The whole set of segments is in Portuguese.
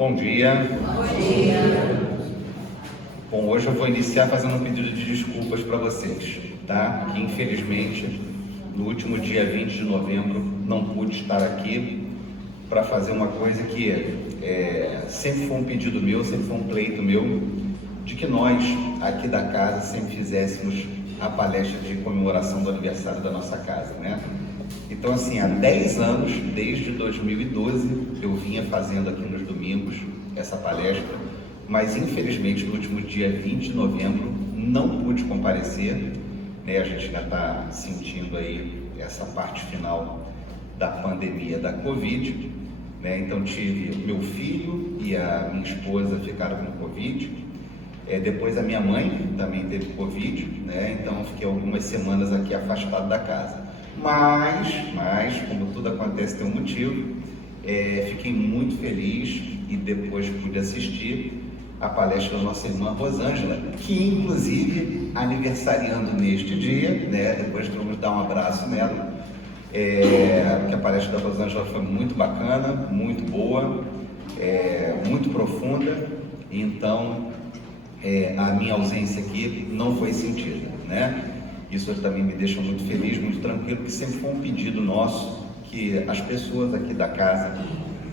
Bom dia. Bom dia. Bom, hoje eu vou iniciar fazendo um pedido de desculpas para vocês, tá? Que infelizmente, no último dia 20 de novembro, não pude estar aqui para fazer uma coisa que sempre foi um pedido meu, sempre foi um pleito meu, de que nós, aqui da casa, sempre fizéssemos a palestra de comemoração do aniversário da nossa casa, né? Então, assim, há 10 anos, desde 2012, eu vinha fazendo aqui nos domingos essa palestra, mas infelizmente no último dia 20 de novembro não pude comparecer, né? A gente ainda está sentindo aí essa parte final da pandemia da Covid, né? Então tive meu filho e a minha esposa ficaram com Covid, depois a minha mãe também teve Covid, né? Então fiquei algumas semanas aqui afastado da casa. Mas como tudo acontece tem um motivo, fiquei muito feliz e depois pude assistir a palestra da nossa irmã Rosângela, que inclusive aniversariando neste dia, né? Depois vamos dar um abraço nela, porque a palestra da Rosângela foi muito bacana, muito boa, muito profunda, então a minha ausência aqui não foi sentida, né? Isso também me deixa muito feliz, muito tranquilo, porque sempre foi um pedido nosso que as pessoas aqui da casa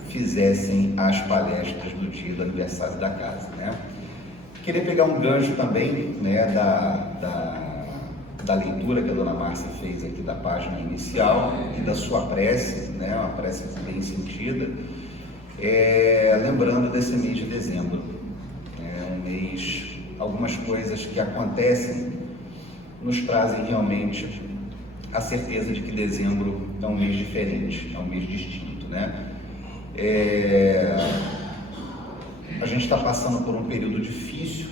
fizessem as palestras do dia do aniversário da casa, né? Queria pegar um gancho também, né, da leitura que a dona Márcia fez aqui da página inicial e da sua prece, né, uma prece bem sentida, lembrando desse mês de dezembro, um mês, algumas coisas que acontecem nos trazem realmente a certeza de que dezembro é um mês diferente, é um mês distinto, né? A gente está passando por um período difícil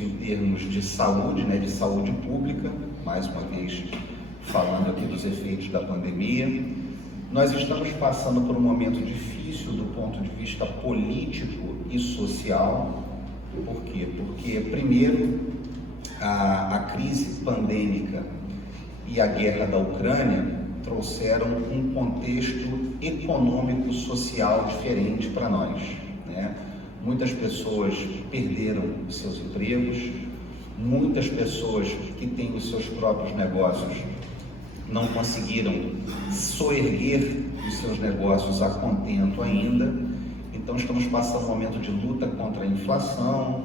em termos de saúde, né? De saúde pública, mais uma vez falando aqui dos efeitos da pandemia. Nós estamos passando por um momento difícil do ponto de vista político e social. Por quê? Porque, primeiro, a crise pandêmica e a guerra da Ucrânia trouxeram um contexto econômico social diferente para nós, né? Muitas pessoas perderam os seus empregos, muitas pessoas que têm os seus próprios negócios não conseguiram soerguer os seus negócios a contento ainda. Então estamos passando um momento de luta contra a inflação,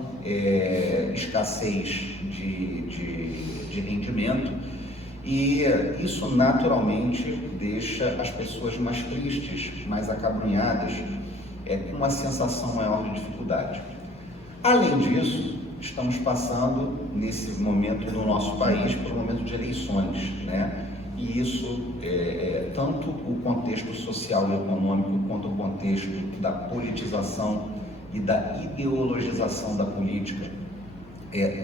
escassez de rendimento, e isso naturalmente deixa as pessoas mais tristes, mais acabrunhadas, com uma sensação maior de dificuldade. Além disso, estamos passando nesse momento no nosso país por um momento de eleições, né? E isso, tanto o contexto social e econômico quanto o contexto da politização e da ideologização da política,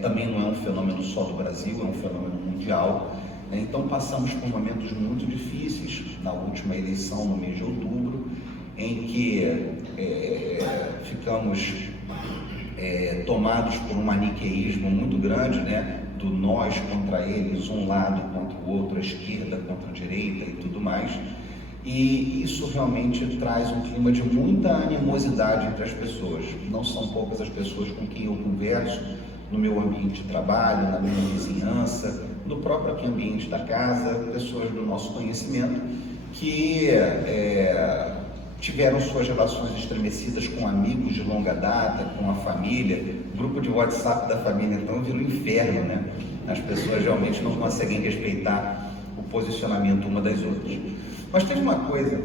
também não é um fenômeno só do Brasil, é um fenômeno mundial, né? Então passamos por momentos muito difíceis na última eleição, no mês de outubro, em que ficamos tomados por um maniqueísmo muito grande, né? Do nós contra eles, um lado contra o outro, a esquerda contra a direita e tudo mais. E isso realmente traz um clima de muita animosidade entre as pessoas. Não são poucas as pessoas com quem eu converso no meu ambiente de trabalho, na minha vizinhança, no próprio ambiente da casa, pessoas do nosso conhecimento que tiveram suas relações estremecidas com amigos de longa data, com a família. O grupo de WhatsApp da família então vira um inferno, né? As pessoas realmente não conseguem respeitar o posicionamento uma das outras. Mas teve uma coisa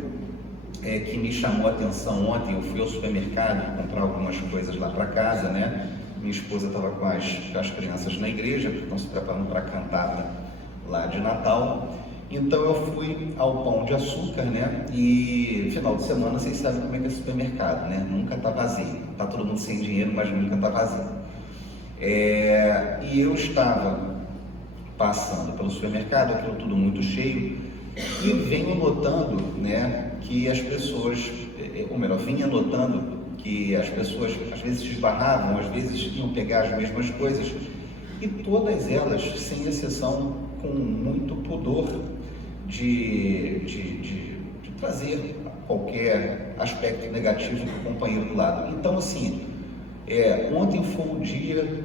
que me chamou a atenção ontem. Eu fui ao supermercado comprar algumas coisas lá para casa, né? Minha esposa estava com as crianças na igreja, que estão se preparando para a cantata lá de Natal. Então eu fui ao Pão de Açúcar, né? E final de semana vocês sabem como é que é supermercado, né? Nunca está vazio. Está todo mundo sem dinheiro, mas nunca está vazio. E eu estava passando pelo supermercado, aquilo tudo muito cheio, e venho notando, né, que as pessoas, ou melhor, vinha notando que as pessoas às vezes se esbarravam, às vezes iam pegar as mesmas coisas, e todas elas, sem exceção, com muito pudor de trazer qualquer aspecto negativo do companheiro do lado. Então, assim, ontem foi um dia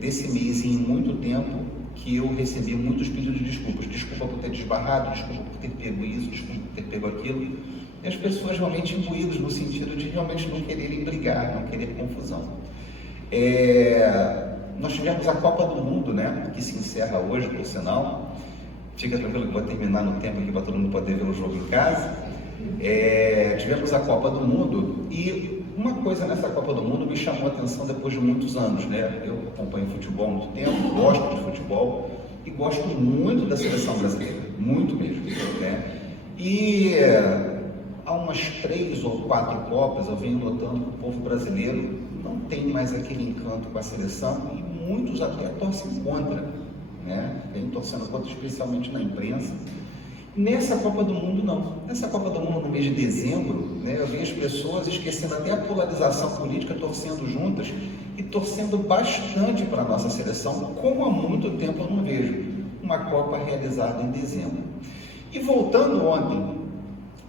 desse mês em muito tempo que eu recebi muitos pedidos de desculpas. Desculpa por ter desbarrado, desculpa por ter pego isso, desculpa por ter pego aquilo. E as pessoas realmente imbuídas no sentido de realmente não quererem brigar, não querer confusão. Nós tivemos a Copa do Mundo, né, que se encerra hoje, por sinal. Fica tranquilo que vou terminar no tempo aqui para todo mundo poder ver o jogo em casa. Tivemos a Copa do Mundo e uma coisa nessa Copa do Mundo me chamou a atenção depois de muitos anos, né? Eu acompanho futebol há muito tempo, gosto de futebol e gosto muito da seleção brasileira, muito mesmo, né? E há umas 3 ou 4 Copas eu venho notando que o povo brasileiro não tem mais aquele encanto com a seleção e muitos até torcem contra, né? Vem torcendo contra, especialmente na imprensa. Nessa Copa do Mundo, não. Nessa Copa do Mundo, no mês de dezembro, né, eu vi as pessoas esquecendo até a polarização política, torcendo juntas e torcendo bastante para a nossa seleção, como há muito tempo eu não vejo uma Copa realizada em dezembro. E voltando ontem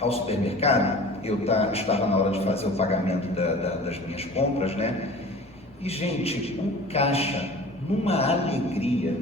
ao supermercado, eu estava na hora de fazer o pagamento das minhas compras, né? E, gente, o caixa, numa alegria,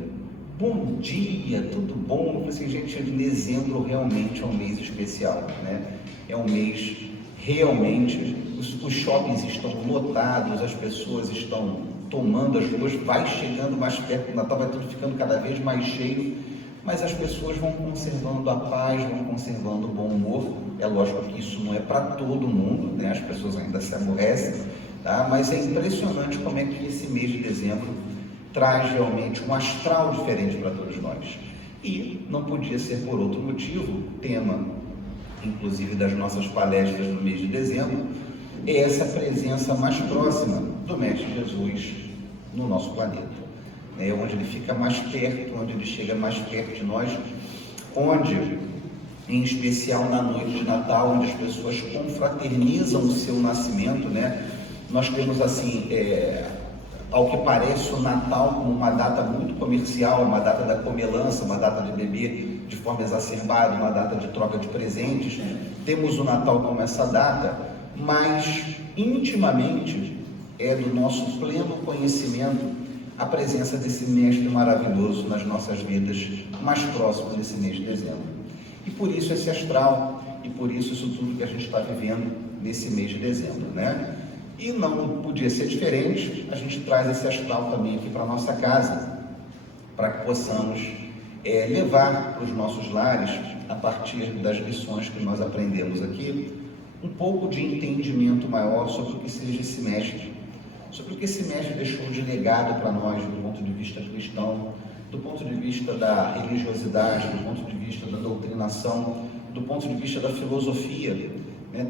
bom dia, tudo bom? Eu falei assim, gente, dezembro realmente é um mês especial, né? É um mês realmente, os shoppings estão lotados, as pessoas estão tomando as ruas, vai chegando mais perto do Natal, vai tudo ficando cada vez mais cheio, mas as pessoas vão conservando a paz, vão conservando o bom humor. É lógico que isso não é para todo mundo, né? As pessoas ainda se aborrecem, tá? Mas é impressionante como é que esse mês de dezembro traz realmente um astral diferente para todos nós. E não podia ser por outro motivo, tema, inclusive, das nossas palestras no mês de dezembro, é essa presença mais próxima do Mestre Jesus no nosso planeta. Onde ele fica mais perto, onde ele chega mais perto de nós, onde, em especial na noite de Natal, onde as pessoas confraternizam o seu nascimento, né? Nós temos assim, ao que parece o Natal como uma data muito comercial, uma data da comelança, uma data de beber de forma exacerbada, uma data de troca de presentes. Temos o Natal como essa data, mas intimamente é do nosso pleno conhecimento a presença desse Mestre maravilhoso nas nossas vidas, mais próximo desse mês de dezembro. E por isso esse astral, e por isso tudo que a gente está vivendo nesse mês de dezembro, né? E não podia ser diferente, a gente traz esse astral também aqui para a nossa casa, para que possamos levar para os nossos lares, a partir das lições que nós aprendemos aqui, um pouco de entendimento maior sobre o que seja esse mestre, sobre o que esse mestre deixou de legado para nós do ponto de vista cristão, do ponto de vista da religiosidade, do ponto de vista da doutrinação, do ponto de vista da filosofia.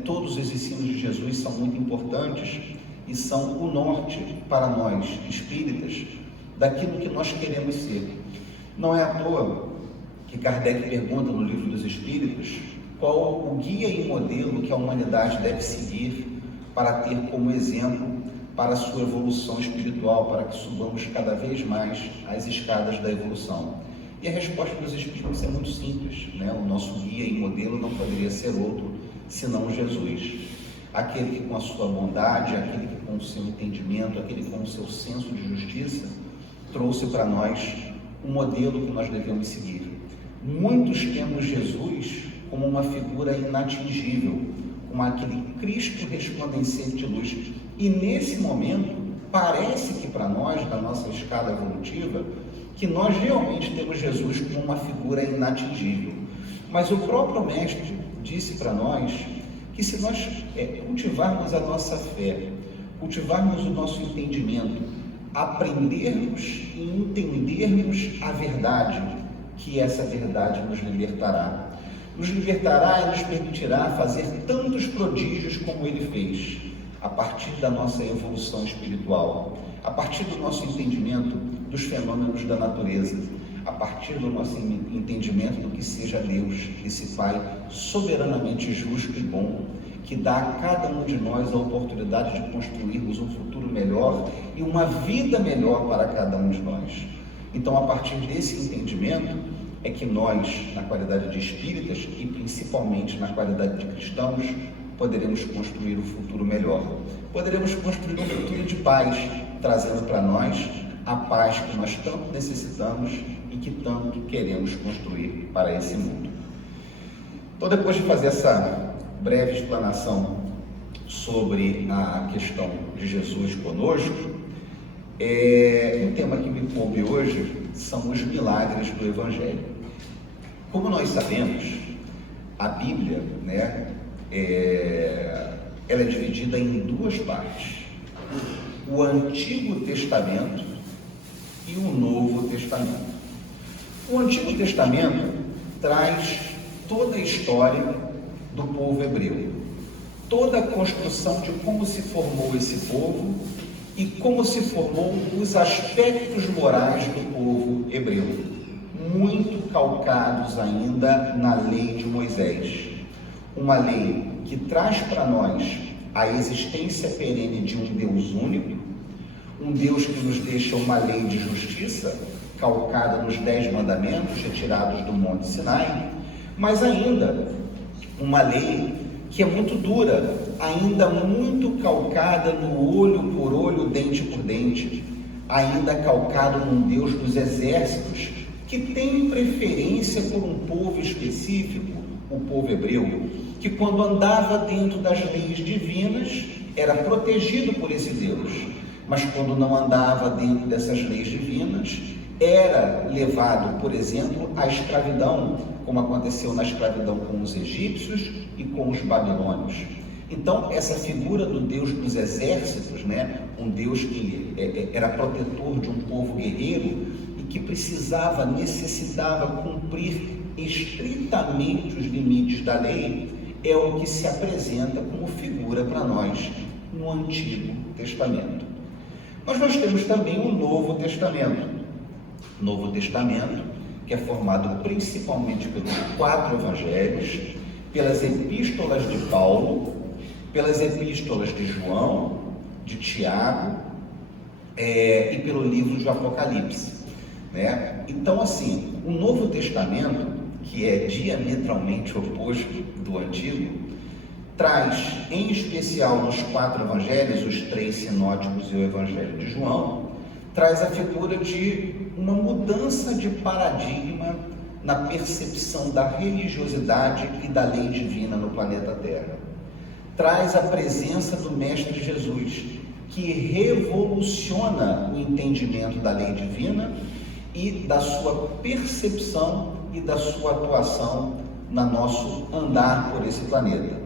Todos os ensinos de Jesus são muito importantes e são o norte para nós, espíritas, daquilo que nós queremos ser. Não é à toa que Kardec pergunta no Livro dos Espíritos qual o guia e modelo que a humanidade deve seguir para ter como exemplo para a sua evolução espiritual, para que subamos cada vez mais as escadas da evolução. E a resposta dos Espíritos é muito simples, né? O nosso guia e modelo não poderia ser outro senão Jesus. Aquele que com a sua bondade, aquele que com o seu entendimento, aquele que com o seu senso de justiça, trouxe para nós um modelo que nós devemos seguir. Muitos temos Jesus como uma figura inatingível, como aquele Cristo resplandecente de luz. E nesse momento, parece que para nós, da nossa escala evolutiva, que nós realmente temos Jesus como uma figura inatingível. Mas o próprio Mestre disse para nós que se nós cultivarmos a nossa fé, cultivarmos o nosso entendimento, aprendermos e entendermos a verdade, que essa verdade nos libertará. Nos libertará e nos permitirá fazer tantos prodígios como ele fez, a partir da nossa evolução espiritual, a partir do nosso entendimento dos fenômenos da natureza, a partir do nosso entendimento do que seja Deus, esse Pai soberanamente justo e bom, que dá a cada um de nós a oportunidade de construirmos um futuro melhor e uma vida melhor para cada um de nós. Então, a partir desse entendimento, é que nós, na qualidade de espíritas e principalmente na qualidade de cristãos, poderemos construir um futuro melhor. Poderemos construir um futuro de paz, trazendo para nós a paz que nós tanto necessitamos e que tanto queremos construir para esse mundo. Então, depois de fazer essa breve explanação sobre a questão de Jesus conosco, um tema que me coube hoje são os milagres do Evangelho. Como nós sabemos, a Bíblia, ela é dividida em duas partes: o Antigo Testamento e o Novo Testamento. O Antigo Testamento traz toda a história do povo hebreu, toda a construção de como se formou esse povo e como se formou os aspectos morais do povo hebreu, muito calcados ainda na lei de Moisés, uma lei que traz para nós a existência perene de um Deus único, um Deus que nos deixa uma lei de justiça, calcada nos 10 mandamentos retirados do Monte Sinai, mas ainda uma lei que é muito dura, ainda muito calcada no olho por olho, dente por dente, ainda calcado num Deus dos exércitos, que tem preferência por um povo específico, o povo hebreu, que quando andava dentro das leis divinas, era protegido por esse Deus, mas quando não andava dentro dessas leis divinas, era levado, por exemplo, à escravidão, como aconteceu na escravidão com os egípcios e com os babilônios. Então, essa figura do Deus dos exércitos, um Deus que era protetor de um povo guerreiro e que necessitava cumprir estritamente os limites da lei, é o que se apresenta como figura para nós no Antigo Testamento. Mas nós temos também o Novo Testamento. Novo Testamento, que é formado principalmente pelos 4 evangelhos, pelas epístolas de Paulo, pelas epístolas de João, de Tiago, e pelo livro de Apocalipse. Então, assim, o Novo Testamento, que é diametralmente oposto do Antigo, traz, em especial nos 4 evangelhos, os 3 sinóticos e o Evangelho de João, traz a figura de uma mudança de paradigma na percepção da religiosidade e da lei divina no planeta Terra. Traz a presença do Mestre Jesus, que revoluciona o entendimento da lei divina e da sua percepção e da sua atuação no nosso andar por esse planeta.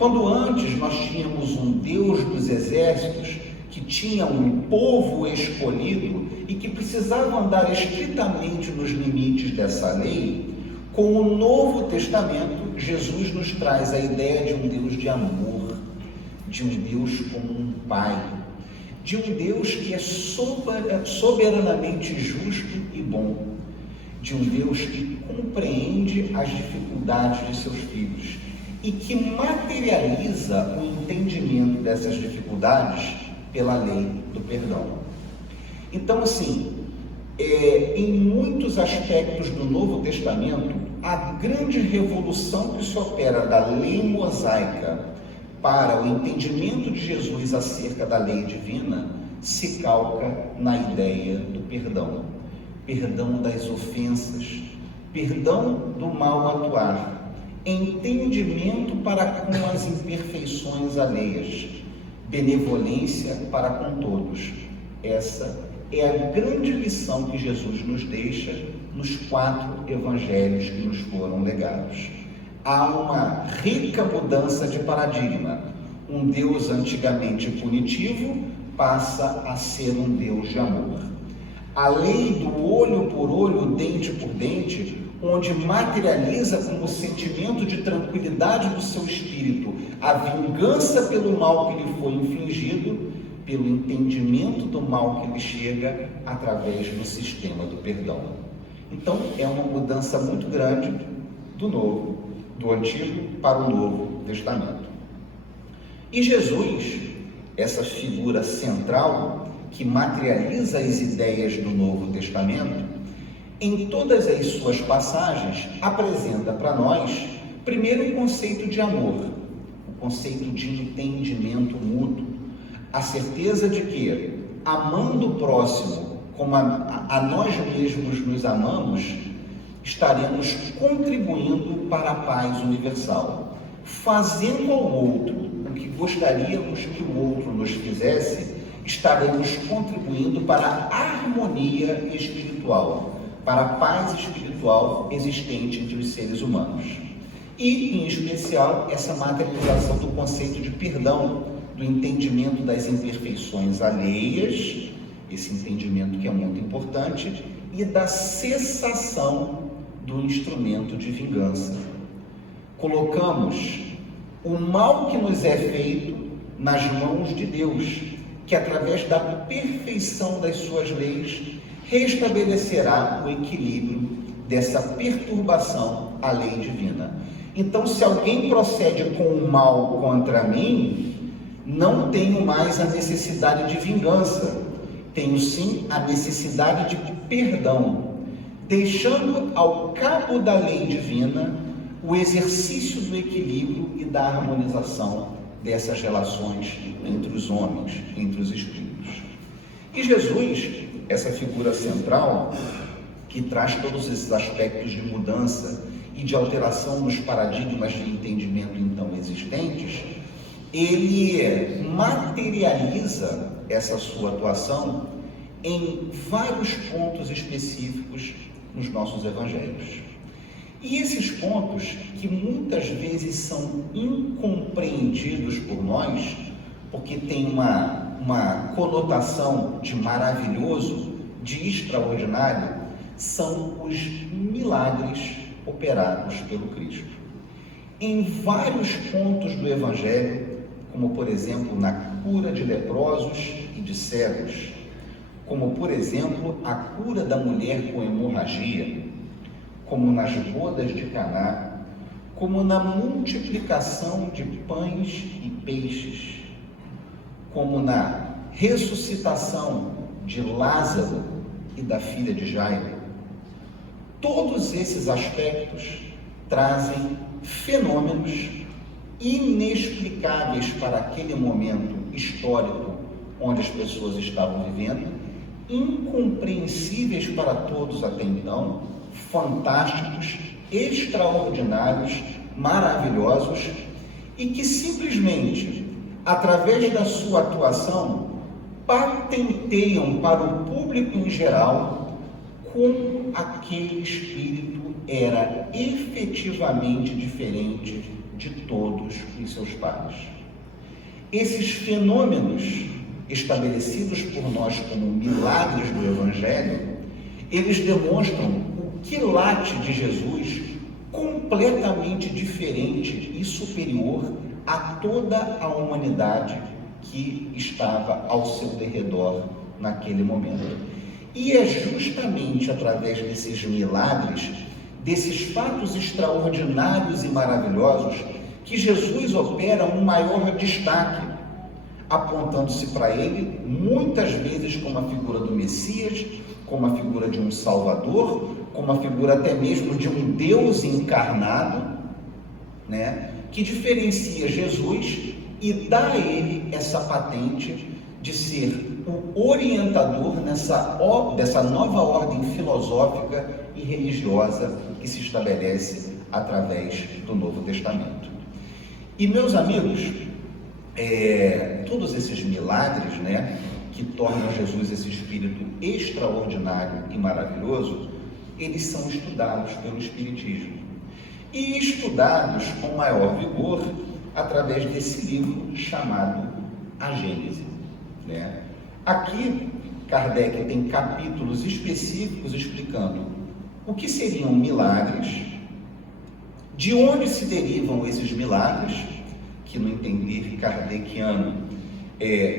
Quando antes nós tínhamos um Deus dos exércitos, que tinha um povo escolhido e que precisava andar estritamente nos limites dessa lei, com o Novo Testamento, Jesus nos traz a ideia de um Deus de amor, de um Deus como um Pai, de um Deus que é soberanamente justo e bom, de um Deus que compreende as dificuldades de seus filhos e que materializa o entendimento dessas dificuldades pela lei do perdão. Então, assim, em muitos aspectos do Novo Testamento, a grande revolução que se opera da lei mosaica para o entendimento de Jesus acerca da lei divina se calca na ideia do perdão. Perdão das ofensas, perdão do mal atuar, entendimento para com as imperfeições alheias, benevolência para com todos. Essa é a grande lição que Jesus nos deixa nos 4 evangelhos que nos foram legados. Há uma rica mudança de paradigma. Um Deus antigamente punitivo passa a ser um Deus de amor. A lei do olho por olho, dente por dente, onde materializa como sentimento de tranquilidade do seu espírito a vingança pelo mal que lhe foi infligido, pelo entendimento do mal que lhe chega através do sistema do perdão. Então, é uma mudança muito grande do Antigo para o Novo Testamento. E Jesus, essa figura central que materializa as ideias do Novo Testamento, Em todas as suas passagens, apresenta para nós, primeiro, o conceito de amor, o conceito de entendimento mútuo, a certeza de que, amando o próximo como a nós mesmos nos amamos, estaremos contribuindo para a paz universal. Fazendo ao outro o que gostaríamos que o outro nos fizesse, estaremos contribuindo para a harmonia espiritual, para a paz espiritual existente entre os seres humanos. E, em especial, essa materialização do conceito de perdão, do entendimento das imperfeições alheias, esse entendimento que é muito importante, e da cessação do instrumento de vingança. Colocamos o mal que nos é feito nas mãos de Deus, que através da perfeição das suas leis restabelecerá o equilíbrio dessa perturbação à lei divina. Então, se alguém procede com o mal contra mim, não tenho mais a necessidade de vingança, tenho sim a necessidade de perdão, deixando ao cabo da lei divina o exercício do equilíbrio e da harmonização dessas relações entre os homens, entre os espíritos. E Jesus, essa figura central, que traz todos esses aspectos de mudança e de alteração nos paradigmas de entendimento então existentes, ele materializa essa sua atuação em vários pontos específicos nos nossos evangelhos. E esses pontos, que muitas vezes são incompreendidos por nós, porque tem uma conotação de maravilhoso, de extraordinário, são os milagres operados pelo Cristo. Em vários pontos do Evangelho, como por exemplo na cura de leprosos e de cegos, como por exemplo a cura da mulher com hemorragia, como nas bodas de Caná, como na multiplicação de pães e peixes, como na ressuscitação de Lázaro e da filha de Jairo. Todos esses aspectos trazem fenômenos inexplicáveis para aquele momento histórico onde as pessoas estavam vivendo, incompreensíveis para todos até então, fantásticos, extraordinários, maravilhosos, e que simplesmente, através da sua atuação, patenteiam para o público em geral como aquele espírito era efetivamente diferente de todos os seus pares. Esses fenômenos, estabelecidos por nós como milagres do Evangelho, eles demonstram o quilate de Jesus completamente diferente e superior a toda a humanidade que estava ao seu derredor naquele momento. E é justamente através desses milagres, desses fatos extraordinários e maravilhosos, que Jesus opera um maior destaque, apontando-se para ele muitas vezes como a figura do Messias, como a figura de um Salvador, como a figura até mesmo de um Deus encarnado, né, que diferencia Jesus e dá a ele essa patente de ser o orientador dessa nova ordem filosófica e religiosa que se estabelece através do Novo Testamento. E, meus amigos, todos esses milagres, né, que tornam Jesus esse espírito extraordinário e maravilhoso, eles são estudados pelo Espiritismo. E estudados com maior vigor através desse livro chamado A Gênese, né? Aqui, Kardec tem capítulos específicos explicando o que seriam milagres, de onde se derivam esses milagres, que no entender kardeciano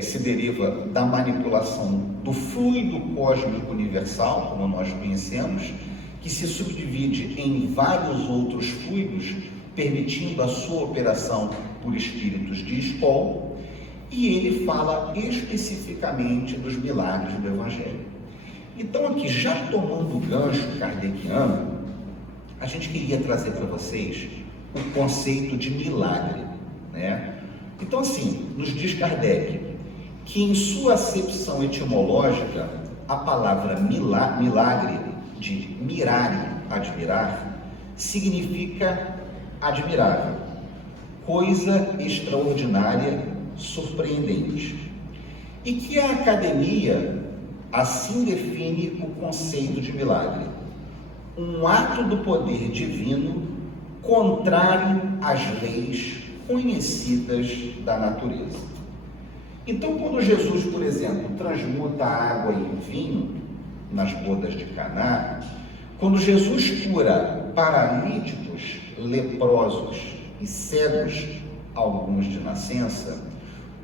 se deriva da manipulação do fluido cósmico universal, como nós conhecemos, que se subdivide em vários outros fluidos, permitindo a sua operação por espíritos de escola, e ele fala especificamente dos milagres do Evangelho. Então aqui, já tomando o gancho kardeciano, a gente queria trazer para vocês o conceito de milagre, né? Então assim, nos diz Kardec que em sua acepção etimológica, a palavra milagre, de mirare, admirar, significa admirável, coisa extraordinária, surpreendente. E que a academia assim define o conceito de milagre: um ato do poder divino contrário às leis conhecidas da natureza. Então, quando Jesus, por exemplo, transmuta a água em vinho nas bodas de Caná, quando Jesus cura paralíticos, leprosos e cegos, alguns de nascença,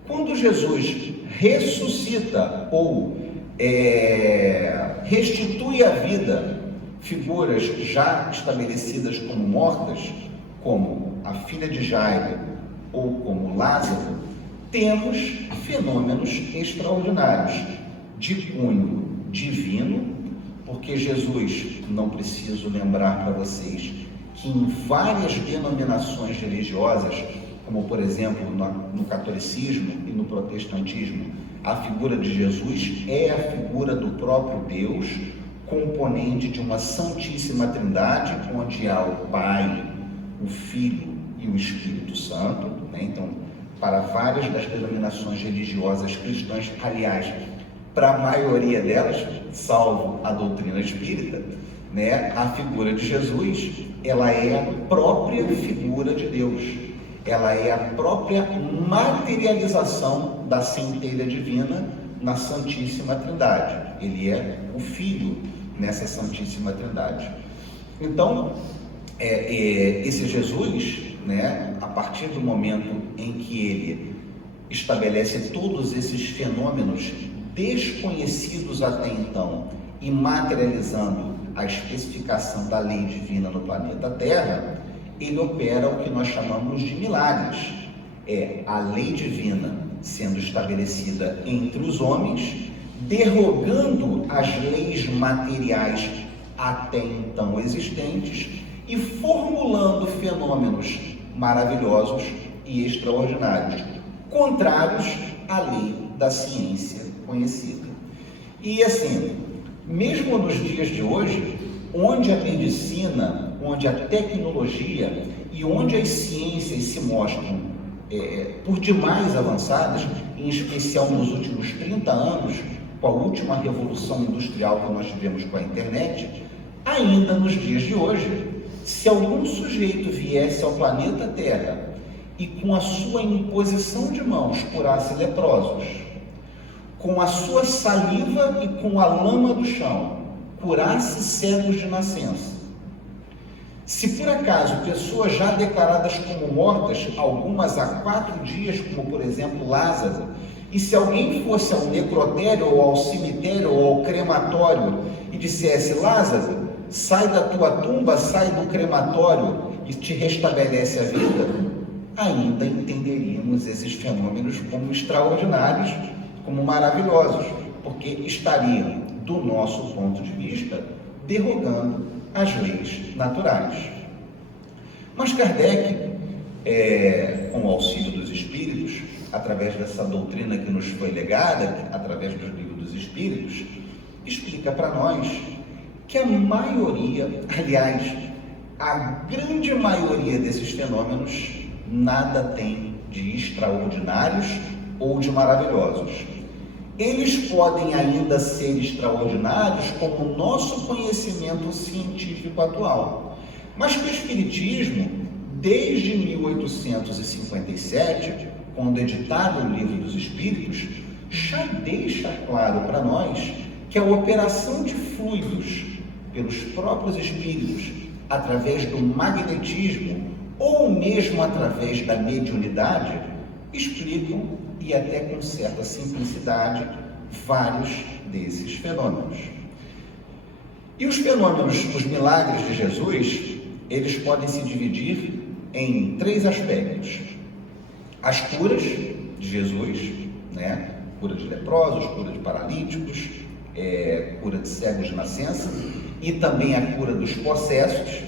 quando Jesus ressuscita ou restitui à vida figuras já estabelecidas como mortas, como a filha de Jairo ou como Lázaro, temos fenômenos extraordinários de cunho divino, porque Jesus, não preciso lembrar para vocês que em várias denominações religiosas, como por exemplo no catolicismo e no protestantismo, a figura de Jesus é a figura do próprio Deus, componente de uma Santíssima Trindade, onde há o Pai, o Filho e o Espírito Santo, né? Então, para várias das denominações religiosas cristãs, aliás, para a maioria delas, salvo a doutrina espírita, né, a figura de Jesus, ela é a própria figura de Deus, ela é a própria materialização da centelha divina na Santíssima Trindade. Ele é o Filho nessa Santíssima Trindade. Então, esse Jesus, né, a partir do momento em que ele estabelece todos esses fenômenos desconhecidos até então e materializando a especificação da lei divina no planeta Terra, ele opera o que nós chamamos de milagres. É a lei divina sendo estabelecida entre os homens, derrogando as leis materiais até então existentes e formulando fenômenos maravilhosos e extraordinários, contrários à lei da ciência conhecida. E assim, mesmo nos dias de hoje, onde a medicina, onde a tecnologia e onde as ciências se mostram por demais avançadas, em especial nos últimos 30 anos, com a última revolução industrial que nós tivemos com a internet, ainda nos dias de hoje, se algum sujeito viesse ao planeta Terra e com a sua imposição de mãos curasse leprosos, com a sua saliva e com a lama do chão curasse cegos de nascença, se por acaso pessoas já declaradas como mortas, algumas há 4 dias, como por exemplo Lázaro, e se alguém fosse ao necrotério ou ao cemitério ou ao crematório e dissesse: Lázaro, sai da tua tumba, sai do crematório e te restabelece a vida, ainda entenderíamos esses fenômenos como extraordinários, como maravilhosos, porque estariam, do nosso ponto de vista, derrogando as leis naturais. Mas Kardec, com o auxílio dos espíritos, através dessa doutrina que nos foi legada, através do livro dos espíritos, explica para nós que a maioria, aliás, a grande maioria desses fenômenos nada tem de extraordinários ou de maravilhosos. Eles podem ainda ser extraordinários como o nosso conhecimento científico atual, mas que o Espiritismo, desde 1857, quando editado o Livro dos Espíritos, já deixa claro para nós que a operação de fluidos pelos próprios espíritos, através do magnetismo ou mesmo através da mediunidade, explicam, e até com certa simplicidade, vários desses fenômenos. E os fenômenos, os milagres de Jesus, eles podem se dividir em 3 aspectos: as curas de Jesus, né? Cura de leprosos, cura de paralíticos, cura de cegos de nascença, e também a cura dos possessos,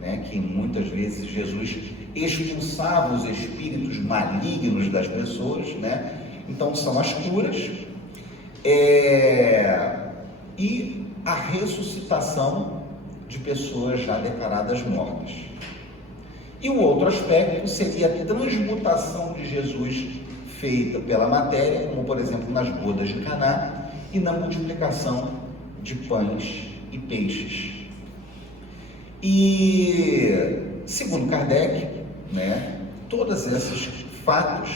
né, que muitas vezes Jesus expulsava os espíritos malignos das pessoas, né? Então são as curas, e a ressuscitação de pessoas já declaradas mortas. E o outro aspecto seria a transmutação de Jesus feita pela matéria, como por exemplo nas bodas de Caná, e na multiplicação de pães e peixes. E segundo Kardec, né, todos esses fatos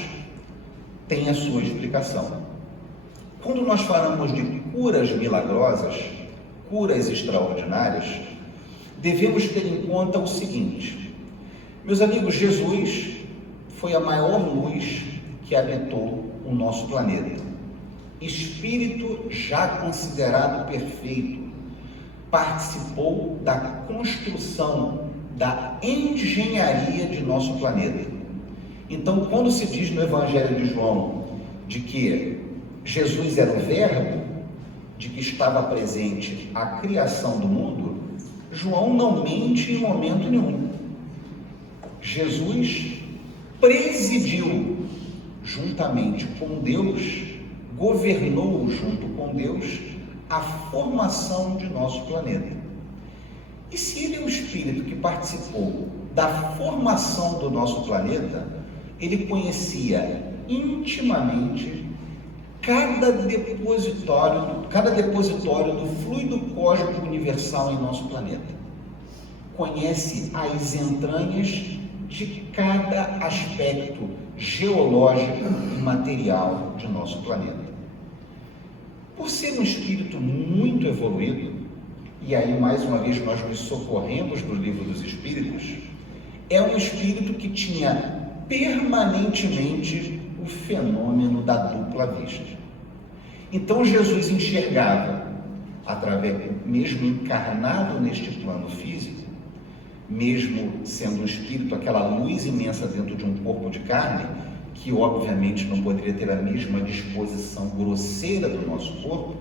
têm a sua explicação. Quando nós falamos de curas milagrosas, curas extraordinárias, devemos ter em conta o seguinte: meus amigos, Jesus foi a maior luz que habitou o nosso planeta. Espírito já considerado perfeito, participou da construção, da engenharia de nosso planeta. Então, quando se diz no Evangelho de João de que Jesus era o Verbo, de que estava presente a criação do mundo, João não mente em momento nenhum. Jesus presidiu juntamente com Deus, governou junto com Deus a formação de nosso planeta. E se ele é o Espírito que participou da formação do nosso planeta, ele conhecia intimamente cada depositório do fluido cósmico universal em nosso planeta. Conhece as entranhas de cada aspecto geológico e material de nosso planeta. Por ser um espírito muito evoluído, e aí mais uma vez nós nos socorremos do Livro dos Espíritos, é um espírito que tinha permanentemente o fenômeno da dupla vista. Então Jesus enxergava, mesmo encarnado neste plano físico, mesmo sendo um espírito, aquela luz imensa dentro de um corpo de carne, que obviamente não poderia ter a mesma disposição grosseira do nosso corpo,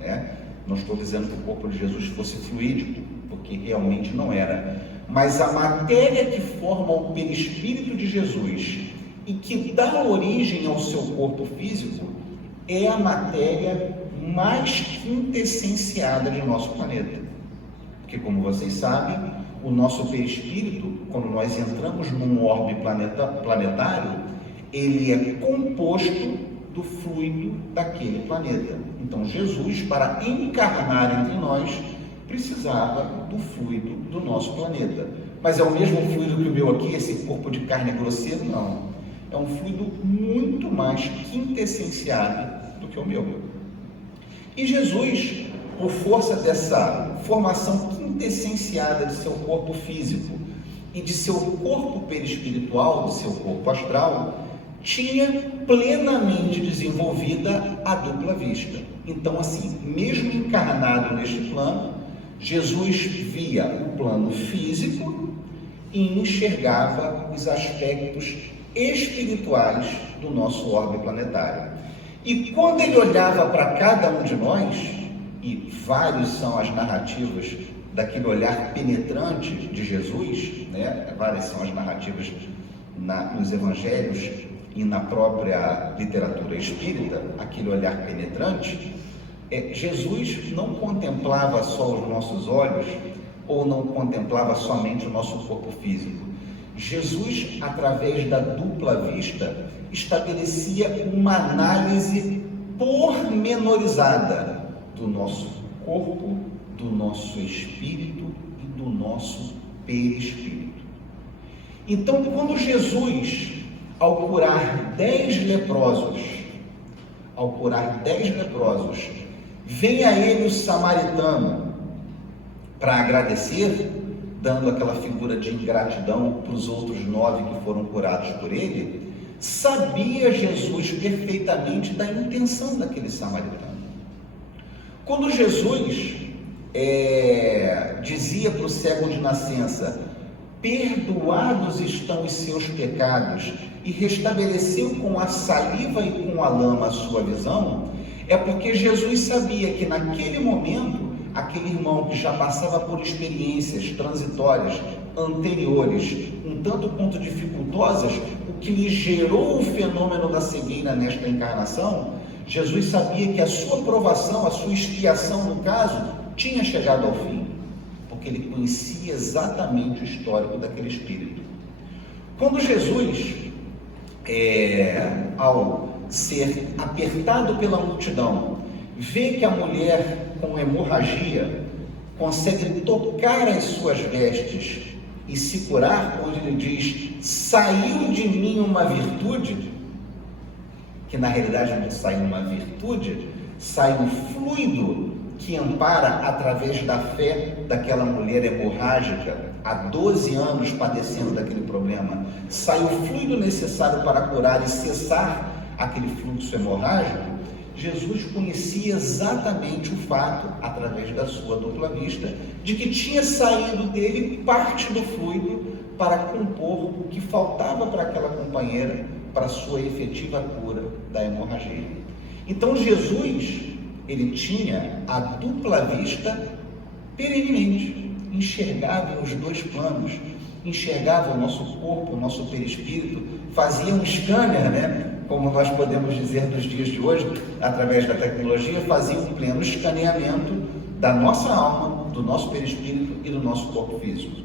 né? Não estou dizendo que o corpo de Jesus fosse fluídico, porque realmente não era, mas a matéria que forma o perispírito de Jesus e que dá origem ao seu corpo físico é a matéria mais quintessenciada de nosso planeta. Porque, como vocês sabem, o nosso perispírito, quando nós entramos num orbe planetário, ele é composto do fluido daquele planeta. Então, Jesus, para encarnar entre nós, precisava do fluido do nosso planeta. Mas é o mesmo fluido que o meu aqui, esse corpo de carne grosseiro? Não. É um fluido muito mais quintessenciado do que o meu. E Jesus, por força dessa formação quintessenciada de seu corpo físico e de seu corpo perispiritual, de seu corpo astral, tinha plenamente desenvolvida a dupla vista. Então, assim, mesmo encarnado neste plano, Jesus via o plano físico e enxergava os aspectos espirituais do nosso orbe planetário. E quando ele olhava para cada um de nós, e várias são as narrativas daquele olhar penetrante de Jesus, né? Várias são as narrativas nos evangelhos e na própria literatura espírita, aquele olhar penetrante, Jesus não contemplava só os nossos olhos, ou não contemplava somente o nosso corpo físico. Jesus, através da dupla vista, estabelecia uma análise pormenorizada do nosso corpo, do nosso espírito e do nosso perispírito. Então, quando Jesus, ao curar 10 leprosos, vem a ele o samaritano para agradecer, dando aquela figura de ingratidão para os outros 9 que foram curados por ele, sabia Jesus perfeitamente da intenção daquele samaritano. Quando Jesus dizia para o cego de nascença: perdoados estão os seus pecados, e restabeleceu com a saliva e com a lama a sua visão, É porque Jesus sabia que naquele momento, aquele irmão que já passava por experiências transitórias, anteriores, um tanto quanto dificultosas, o que lhe gerou o fenômeno da cegueira nesta encarnação, Jesus sabia que a sua provação, a sua expiação no caso, tinha chegado ao fim, porque ele conhecia exatamente o histórico daquele espírito. Quando Jesus, ao ser apertado pela multidão, vê que a mulher com hemorragia consegue tocar as suas vestes e se curar, quando ele diz: saiu de mim uma virtude, que na realidade não sai uma virtude, sai um fluido que ampara através da fé daquela mulher hemorrágica, há 12 anos padecendo daquele problema, sai o fluido necessário para curar e cessar aquele fluxo hemorrágico. Jesus conhecia exatamente o fato, através da sua dupla vista, de que tinha saído dele parte do fluido para compor o que faltava para aquela companheira, para a sua efetiva cura da hemorragia. Então Jesus, ele tinha a dupla vista perenemente, enxergava em os dois planos, enxergava o nosso corpo, o nosso perispírito, fazia um scanner, né? Como nós podemos dizer nos dias de hoje, através da tecnologia, fazia um pleno escaneamento da nossa alma, do nosso perispírito e do nosso corpo físico.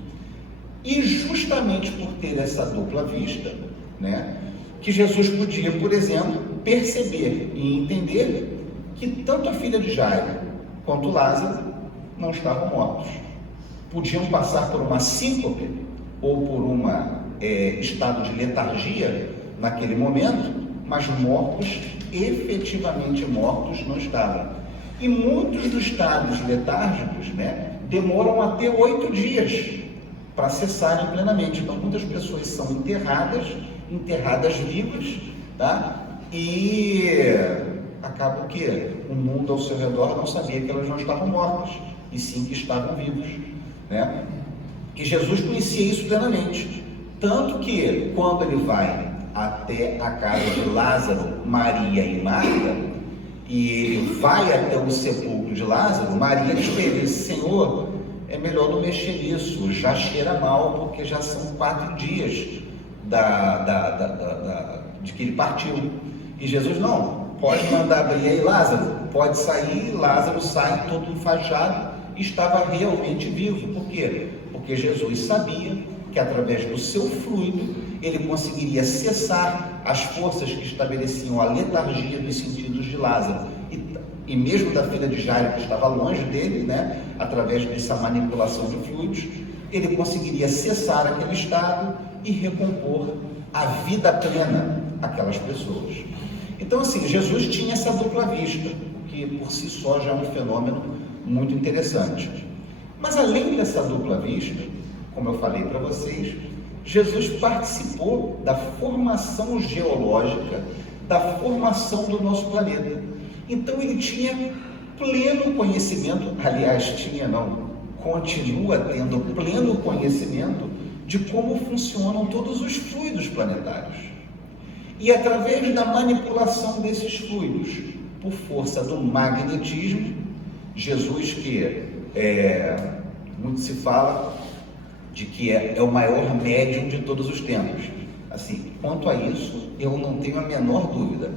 E justamente por ter essa dupla vista, né, que Jesus podia, por exemplo, perceber e entender que tanto a filha de Jairo quanto Lázaro não estavam mortos. Podiam passar por uma síncope ou por um estado de letargia naquele momento, mas mortos, efetivamente mortos, não estavam. E muitos dos estados letárgicos, né, demoram até 8 dias para cessarem plenamente. Então, muitas pessoas são enterradas vivas, tá? E acaba que o mundo ao seu redor não sabia que elas não estavam mortas, e sim que estavam vivas, né? E Jesus conhecia isso plenamente, tanto que quando ele vai até a casa de Lázaro, Maria e Marta, e ele vai até o sepulcro de Lázaro, Maria diz para ele: Senhor, é melhor não mexer nisso, já cheira mal, porque já são 4 dias de que ele partiu. E Jesus: não, pode mandar abrir aí Lázaro, pode sair. Lázaro sai todo enfaixado, estava realmente vivo. Por quê? Porque Jesus sabia que através do seu fluido ele conseguiria cessar as forças que estabeleciam a letargia dos sentidos de Lázaro e mesmo da filha de Jairo, que estava longe dele, né? Através dessa manipulação de fluidos, ele conseguiria cessar aquele estado e recompor a vida plena àquelas pessoas. Então, assim, Jesus tinha essa dupla vista, que por si só já é um fenômeno muito interessante. Mas além dessa dupla vista, como eu falei para vocês, Jesus participou da formação geológica, da formação do nosso planeta. Então ele tinha pleno conhecimento, aliás, continua tendo pleno conhecimento de como funcionam todos os fluidos planetários. E através da manipulação desses fluidos, por força do magnetismo, Jesus, que muito se fala de que é o maior médium de todos os tempos. Assim, quanto a isso, eu não tenho a menor dúvida.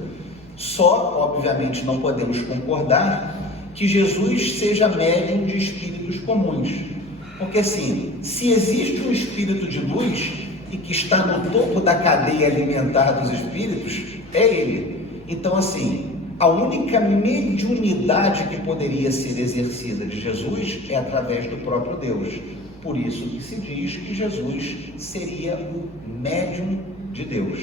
Só, obviamente, não podemos concordar que Jesus seja médium de espíritos comuns. Porque, assim, se existe um espírito de luz e que está no topo da cadeia alimentar dos espíritos, é ele. Então, assim, a única mediunidade que poderia ser exercida de Jesus é através do próprio Deus. Por isso que se diz que Jesus seria o médium de Deus.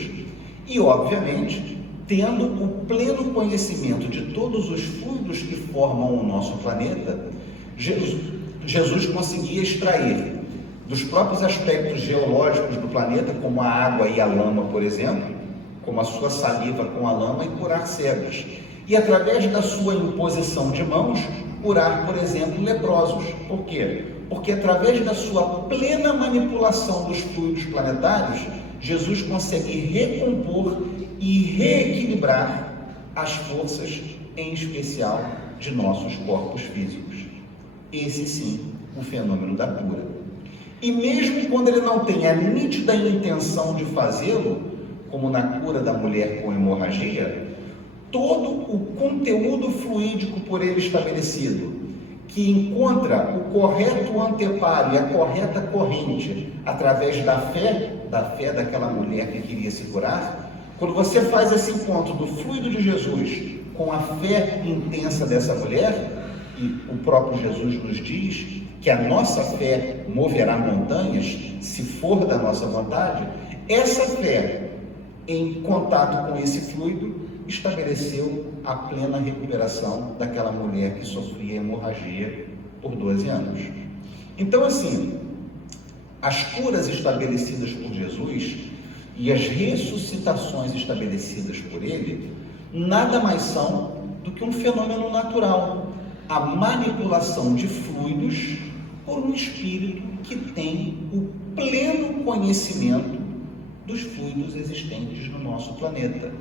E, obviamente, tendo o pleno conhecimento de todos os fluidos que formam o nosso planeta, Jesus conseguia extrair dos próprios aspectos geológicos do planeta, como a água e a lama, por exemplo, como a sua saliva com a lama, e curar cegos. E através da sua imposição de mãos, curar, por exemplo, leprosos. Por quê? Porque através da sua plena manipulação dos fluidos planetários, Jesus consegue recompor e reequilibrar as forças em especial de nossos corpos físicos. Esse sim, o fenômeno da cura. E mesmo quando ele não tem a nítida intenção de fazê-lo, como na cura da mulher com hemorragia, todo o conteúdo fluídico por ele estabelecido, que encontra o correto anteparo e a correta corrente através da fé daquela mulher que queria se curar, quando você faz esse encontro do fluido de Jesus com a fé intensa dessa mulher, e o próprio Jesus nos diz que a nossa fé moverá montanhas, se for da nossa vontade, essa fé, em contato com esse fluido, estabeleceu a plena recuperação daquela mulher que sofria hemorragia por 12 anos. Então, assim, as curas estabelecidas por Jesus e as ressuscitações estabelecidas por ele, nada mais são do que um fenômeno natural, a manipulação de fluidos por um espírito que tem o pleno conhecimento dos fluidos existentes no nosso planeta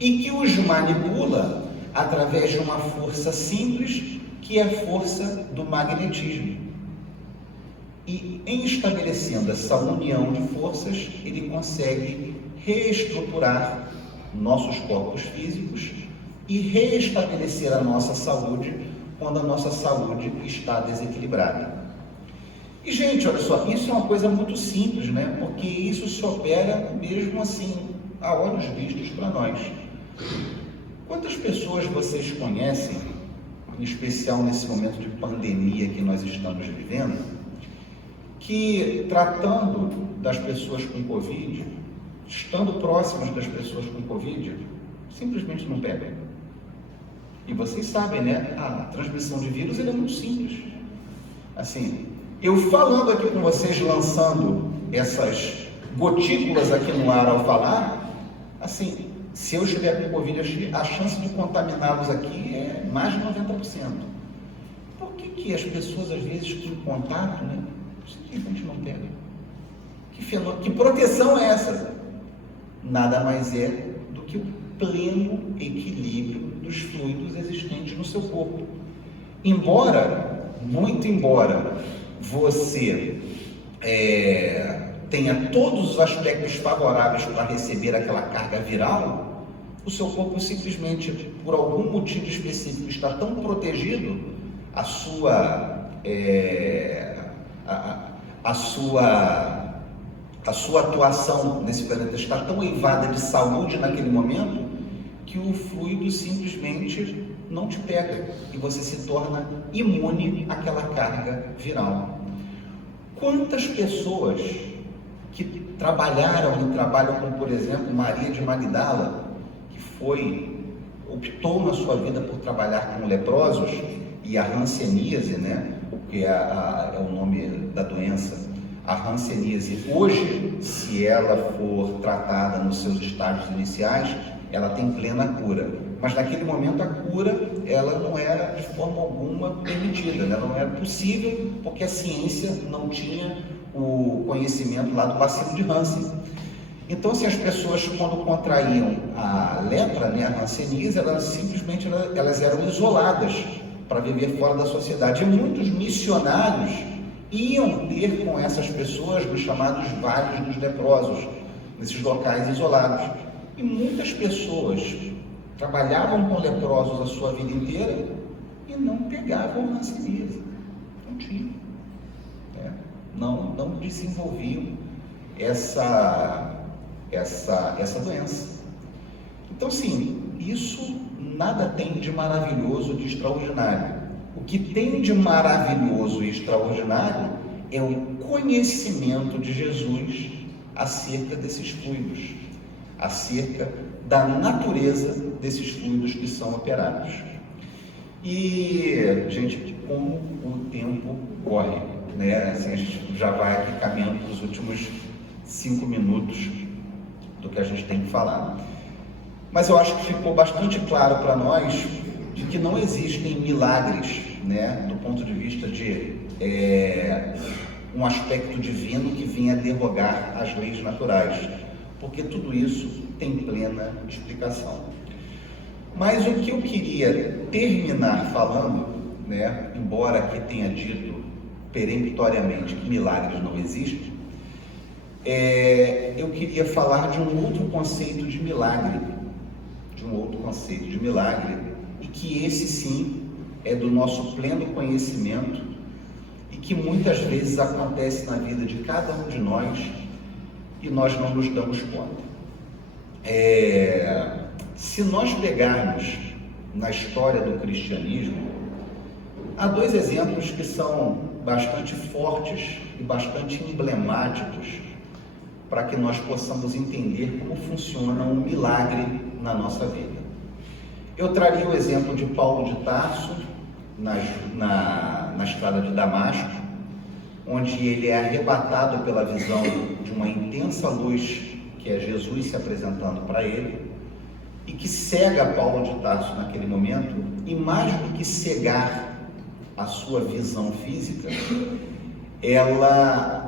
e que os manipula através de uma força simples, que é a força do magnetismo. E em estabelecendo essa união de forças, ele consegue reestruturar nossos corpos físicos e reestabelecer a nossa saúde quando a nossa saúde está desequilibrada. E, gente, olha só, isso é uma coisa muito simples, né? Porque isso se opera mesmo assim, a olhos vistos para nós. Quantas pessoas vocês conhecem, em especial nesse momento de pandemia que nós estamos vivendo, que tratando das pessoas com Covid, estando próximas das pessoas com Covid, simplesmente não pegam? E vocês sabem, né? A transmissão de vírus é muito simples. Assim, eu falando aqui com vocês, lançando essas gotículas aqui no ar ao falar, assim, se eu estiver com Covid, a chance de contaminá-los aqui é mais de 90%. Por que as pessoas, às vezes, que em contato, né, simplesmente não pegam? Que proteção é essa? Nada mais é do que o pleno equilíbrio dos fluidos existentes no seu corpo. Muito embora você tenha todos os aspectos favoráveis para receber aquela carga viral, o seu corpo simplesmente, por algum motivo específico, está tão protegido, a sua atuação nesse planeta está tão eivada de saúde naquele momento, que o fluido simplesmente não te pega e você se torna imune àquela carga viral. Quantas pessoas que trabalharam e trabalham como, por exemplo, Maria de Magdala, que optou na sua vida por trabalhar com leprosos, e a hanseníase, né, que é o nome da doença, a hanseníase, hoje, se ela for tratada nos seus estágios iniciais, ela tem plena cura. Mas naquele momento a cura, ela não era de forma alguma permitida, né? Não era possível, porque a ciência não tinha o conhecimento lá do bacilo de Hansen. Então, se as pessoas, quando contraíam a lepra, né, a hanseníase, elas eram isoladas para viver fora da sociedade. E muitos missionários iam ter com essas pessoas nos chamados vales dos leprosos, nesses locais isolados. E muitas pessoas trabalhavam com leprosos a sua vida inteira e não pegavam hanseníase. Não tinham. Não desenvolviam essa doença. Então, sim, isso nada tem de maravilhoso, de extraordinário. O que tem de maravilhoso e extraordinário é o conhecimento de Jesus acerca desses fluidos, acerca da natureza desses fluidos que são operados. E, gente, como o tempo corre, né? Assim, a gente já vai aqui caminhando para os últimos 5 minutos do que a gente tem que falar. Mas eu acho que ficou bastante claro para nós de que não existem milagres, né, do ponto de vista de um aspecto divino que venha derrogar as leis naturais, porque tudo isso tem plena explicação. Mas o que eu queria terminar falando, né, embora aqui tenha dito peremptoriamente que milagres não existem, eu queria falar de um outro conceito de milagre, e que esse sim é do nosso pleno conhecimento e que muitas vezes acontece na vida de cada um de nós e nós não nos damos conta. Se nós pegarmos na história do cristianismo, há dois exemplos que são bastante fortes e bastante emblemáticos para que nós possamos entender como funciona um milagre na nossa vida. Eu traria o exemplo de Paulo de Tarso, na estrada de Damasco, onde ele é arrebatado pela visão de uma intensa luz, que é Jesus se apresentando para ele, e que cega Paulo de Tarso naquele momento, e mais do que cegar a sua visão física, ela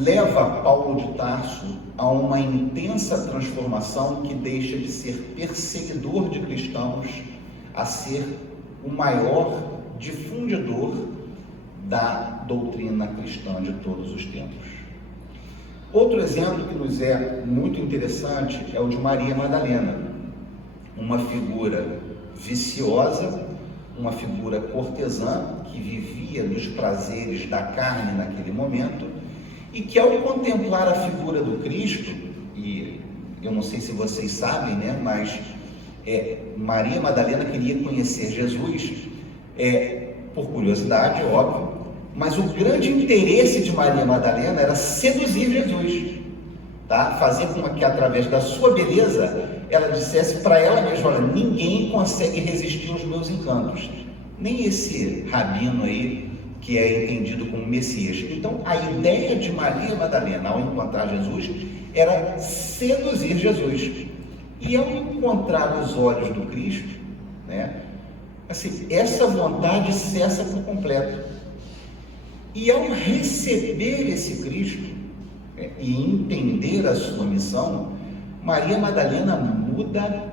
leva Paulo de Tarso a uma intensa transformação que deixa de ser perseguidor de cristãos a ser o maior difundidor da doutrina cristã de todos os tempos. Outro exemplo que nos é muito interessante é o de Maria Madalena, uma figura viciosa, uma figura cortesã que vivia nos prazeres da carne naquele momento e que, ao contemplar a figura do Cristo, e eu não sei se vocês sabem, né, mas Maria Madalena queria conhecer Jesus, por curiosidade, óbvio, mas o grande interesse de Maria Madalena era seduzir Jesus, tá? Fazer com que, através da sua beleza, ela dissesse para ela mesma: olha, ninguém consegue resistir aos meus encantos, nem esse rabino aí, que é entendido como Messias. Então, a ideia de Maria Madalena, ao encontrar Jesus, era seduzir Jesus. E ao encontrar os olhos do Cristo, né, assim, essa vontade cessa por completo. E ao receber esse Cristo, e entender a sua missão, Maria Madalena muda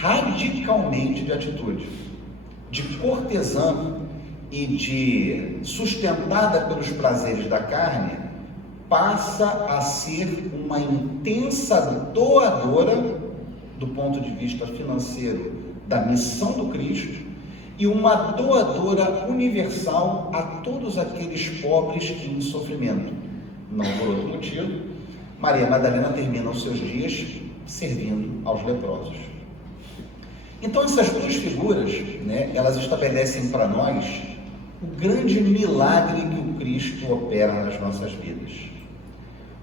radicalmente de atitude. De cortesã e de sustentada pelos prazeres da carne, passa a ser uma intensa doadora do ponto de vista financeiro da missão do Cristo e uma doadora universal a todos aqueles pobres e em sofrimento. Não por outro motivo, Maria Madalena termina os seus dias servindo aos leprosos. Então, essas duas figuras, né, elas estabelecem para nós o grande milagre que o Cristo opera nas nossas vidas.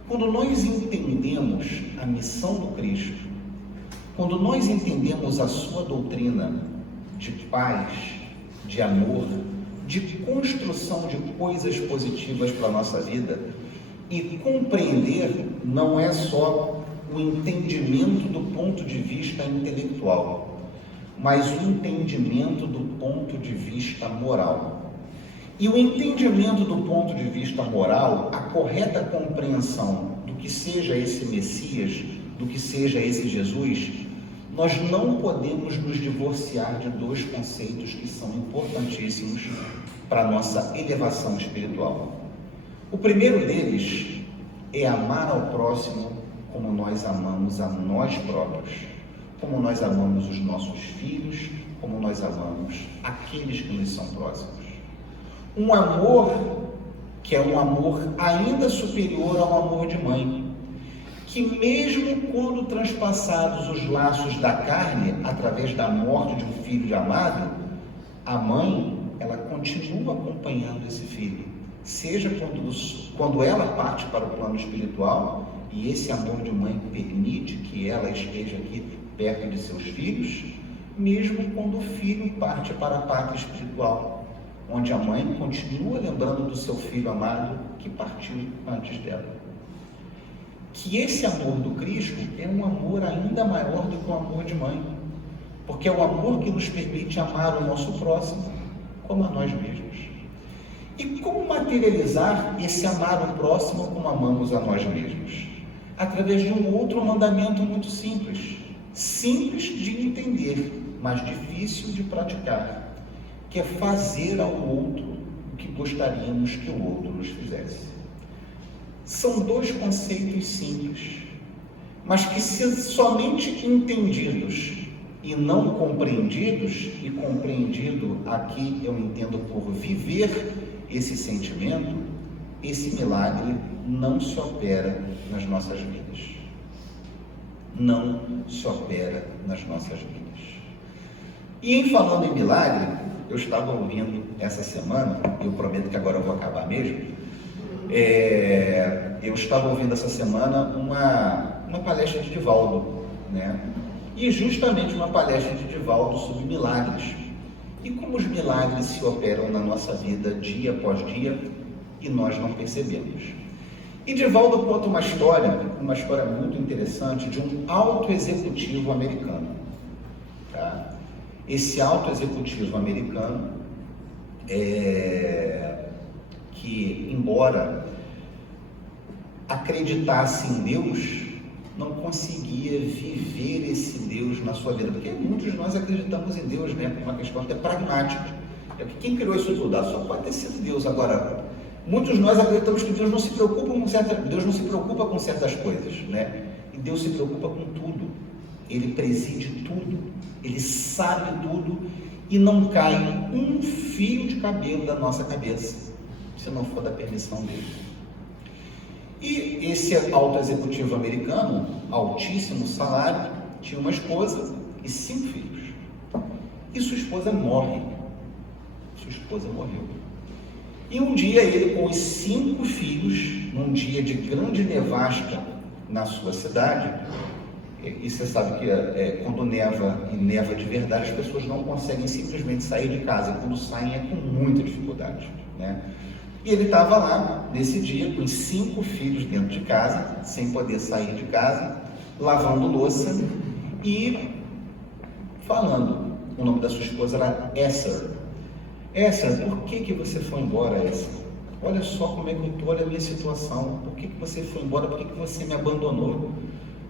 Quando nós entendemos a missão do Cristo, quando nós entendemos a sua doutrina de paz, de amor, de construção de coisas positivas para a nossa vida, e compreender não é só o entendimento do ponto de vista intelectual, mas o entendimento do ponto de vista moral. E o entendimento do ponto de vista moral, a correta compreensão do que seja esse Messias, do que seja esse Jesus, nós não podemos nos divorciar de dois conceitos que são importantíssimos para a nossa elevação espiritual. O primeiro deles é amar ao próximo como nós amamos a nós próprios, como nós amamos os nossos filhos, como nós amamos aqueles que nos são próximos. Um amor que é um amor ainda superior ao amor de mãe, que mesmo quando transpassados os laços da carne, através da morte de um filho amado, a mãe, ela continua acompanhando esse filho, seja quando ela parte para o plano espiritual, e esse amor de mãe permite que ela esteja aqui perto de seus filhos, mesmo quando o filho parte para a pátria espiritual, onde a mãe continua lembrando do seu filho amado que partiu antes dela. Que esse amor do Cristo é um amor ainda maior do que o amor de mãe, porque é o amor que nos permite amar o nosso próximo como a nós mesmos. E como materializar esse amar o próximo como amamos a nós mesmos? Através de um outro mandamento muito simples de entender, mas difícil de praticar, que é fazer ao outro o que gostaríamos que o outro nos fizesse. São dois conceitos simples, mas que, se somente entendidos e não compreendidos, e compreendido aqui eu entendo por viver esse sentimento, esse milagre não se opera nas nossas vidas. Não se opera nas nossas vidas. E em falando em milagre, eu estava ouvindo essa semana, eu prometo que agora eu vou acabar mesmo, eu estava ouvindo essa semana uma palestra de Divaldo, né? E justamente uma palestra de Divaldo sobre milagres. E como os milagres se operam na nossa vida dia após dia e nós não percebemos. E Divaldo conta uma história muito interessante de um alto executivo americano. Tá? Esse alto executivo americano, que embora acreditasse em Deus, não conseguia viver esse Deus na sua vida, porque muitos de nós acreditamos em Deus, né, por uma questão até pragmática. É porque quem criou isso tudo? Só pode ter sido Deus. Agora, muitos de nós acreditamos que Deus não se preocupa com certas coisas, né? E Deus se preocupa com tudo. Ele preside tudo, Ele sabe tudo, e não cai um fio de cabelo da nossa cabeça, se não for da permissão dele. E esse alto executivo americano, altíssimo salário, tinha uma esposa e 5 filhos. E sua esposa morre. Sua esposa morreu. E um dia ele, com os 5 filhos, num dia de grande nevasca na sua cidade, e você sabe que quando neva e neva de verdade, as pessoas não conseguem simplesmente sair de casa. Quando saem é com muita dificuldade, né? E ele estava lá, nesse dia, com os 5 filhos dentro de casa, sem poder sair de casa, lavando louça e falando. O nome da sua esposa era Esther. Esther, por que você foi embora, Esther? Olha só como é que eu estou, olha a minha situação. Por que você foi embora? Por que você me abandonou?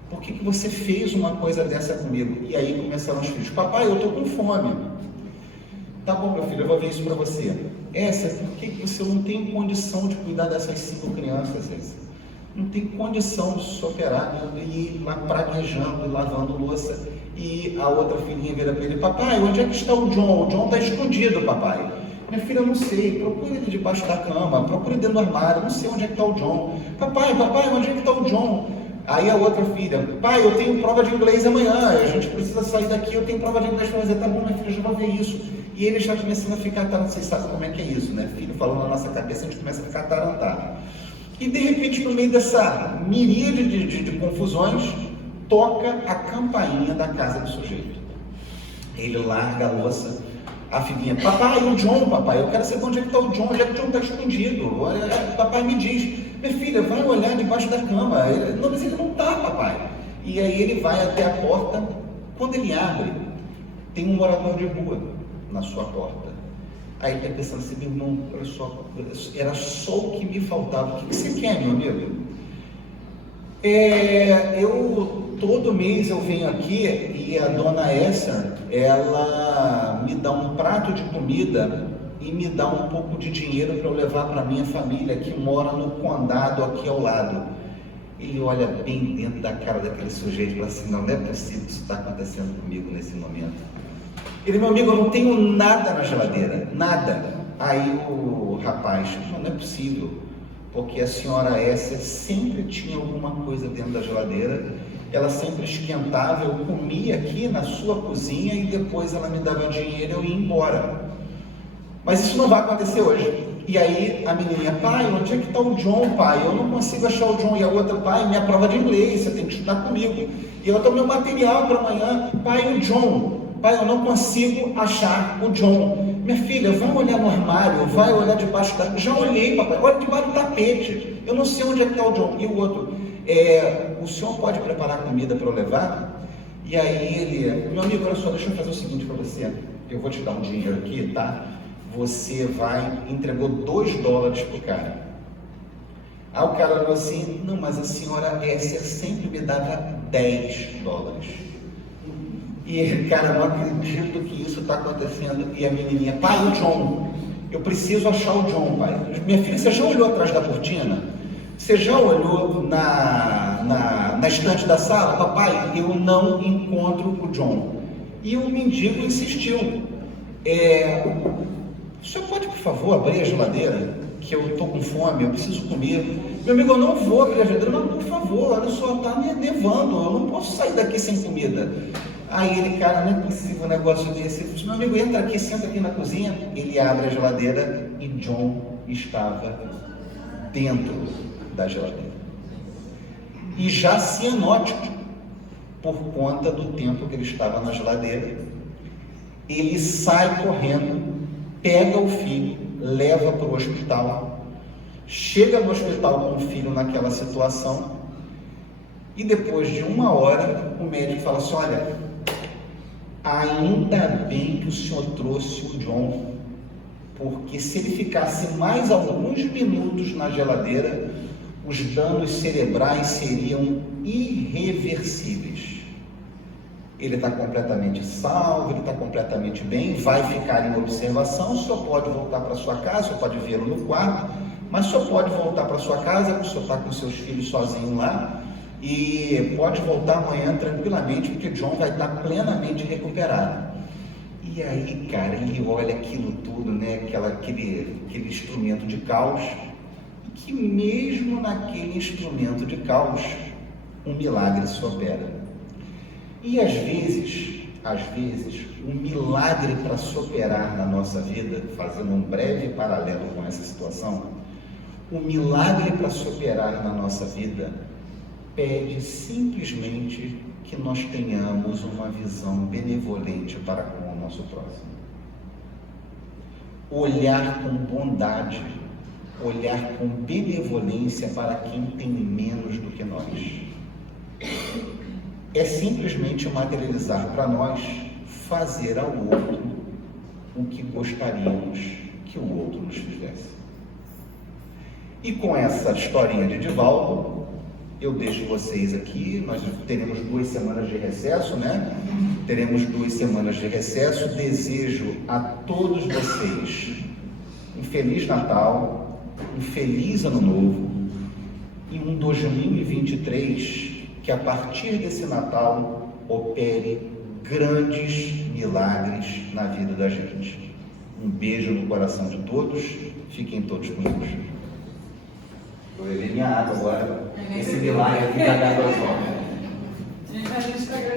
Por que você fez uma coisa dessa comigo? E aí começaram os filhos. Papai, eu estou com fome. Tá bom, meu filho, eu vou ver isso para você. Por que você não tem condição de cuidar dessas 5 crianças? Não tem condição de se operar, e ir lá praguejando, lavando louça. E a outra filhinha vira para ele: papai, onde é que está o John? O John está escondido, papai. Minha filha, eu não sei, procure ele debaixo da cama, procure dentro do armário, não sei onde é que está o John. Papai, onde é que está o John? Aí a outra filha: pai, eu tenho prova de inglês amanhã, a gente precisa sair daqui, eu tenho prova de inglês para fazer. Tá bom, minha filha, já vai ver isso. E ele está começando a ficar, vocês sabem como é que é isso, né? Filho falando na nossa cabeça, a gente começa a ficar atarantado. E de repente, no meio dessa miríade de confusões, toca a campainha da casa do sujeito. Ele larga a louça, a filhinha: papai, o John, papai, eu quero saber onde é que está o John, onde é que o John está escondido. Olha, papai, me diz. Minha filha, vai olhar debaixo da cama. Não, mas ele não está, papai. E aí ele vai até a porta. Quando ele abre, tem um morador de rua na sua porta. Aí ele está pensando assim: meu irmão, olha só, era só o que me faltava. O que você quer, meu amigo? Todo mês eu venho aqui e a dona Esther, ela me dá um prato de comida e me dá um pouco de dinheiro para eu levar para minha família que mora no condado aqui ao lado. Ele olha bem dentro da cara daquele sujeito e fala assim: não é possível que isso está acontecendo comigo nesse momento. Ele: meu amigo, eu não tenho nada na geladeira, nada. Aí o rapaz: não é possível, porque a senhora Esther sempre tinha alguma coisa dentro da geladeira, ela sempre esquentava, eu comia aqui na sua cozinha e depois ela me dava dinheiro e eu ia embora. Mas isso não vai acontecer hoje. E aí a menininha: pai, onde é que está o John, pai? Eu não consigo achar o John. E a outra: pai, minha prova de inglês, você tem que estudar comigo. E eu: meu material para amanhã. Pai, o John. Pai, eu não consigo achar o John. Minha filha, vai olhar no armário, vai olhar debaixo da... Já olhei, papai, olha debaixo do tapete. Eu não sei onde é que está o John. E o outro: o senhor pode preparar comida para eu levar? E aí ele: meu amigo, olha só, deixa eu fazer o seguinte para você. Eu vou te dar um dinheiro aqui, tá? Você entregou $2 pro cara. Aí o cara falou assim: não, mas a senhora Esther sempre me dava $10. E ele, cara, não acredito que isso está acontecendo. E a menininha, pai, o John, eu preciso achar o John, pai. Minha filha, você já olhou atrás da cortina? Você já olhou na estante da sala? Papai, eu não encontro o John. E o mendigo insistiu. O senhor pode, por favor, abrir a geladeira? Que eu estou com fome, eu preciso comer. Meu amigo, eu não vou abrir a geladeira. Não, por favor, olha só, está me nevando. Eu não posso sair daqui sem comida. Aí ele, cara, não é possível um negócio desse. Ele disse, meu amigo, entra aqui, senta aqui na cozinha. Ele abre a geladeira e John estava dentro da geladeira. E já cianótico, por conta do tempo que ele estava na geladeira. Ele sai correndo, pega o filho, leva para o hospital, chega no hospital com o filho naquela situação, e depois de 1 hora, o médico fala assim, olha, ainda bem que o senhor trouxe o John, porque se ele ficasse mais alguns minutos na geladeira, os danos cerebrais seriam irreversíveis. Ele está completamente salvo, ele está completamente bem, vai ficar em observação, o senhor pode voltar para sua casa, o senhor pode vê-lo no quarto, mas o senhor pode voltar para sua casa, porque o senhor está com seus filhos sozinho lá, e pode voltar amanhã tranquilamente, porque John vai estar plenamente recuperado. E aí, cara, ele olha aquilo tudo, né, aquele instrumento de caos, que mesmo naquele instrumento de caos, um milagre se opera. E às vezes, um milagre para se operar na nossa vida, fazendo um breve paralelo com essa situação, o milagre para se operar na nossa vida pede simplesmente que nós tenhamos uma visão benevolente para com o nosso próximo. Olhar com bondade, olhar com benevolência para quem tem menos do que nós. É simplesmente materializar para nós fazer ao outro o que gostaríamos que o outro nos fizesse. E com essa historinha de Divaldo, eu deixo vocês aqui. Nós teremos 2 semanas de recesso, né? Teremos 2 semanas de recesso. Desejo a todos vocês um Feliz Natal, um Feliz Ano Novo e um 2023 que a partir desse Natal opere grandes milagres na vida da gente. Um beijo no coração de todos, fiquem todos com Deus. Vou beber minha água agora, esse milagre aqui vai dar 2 horas.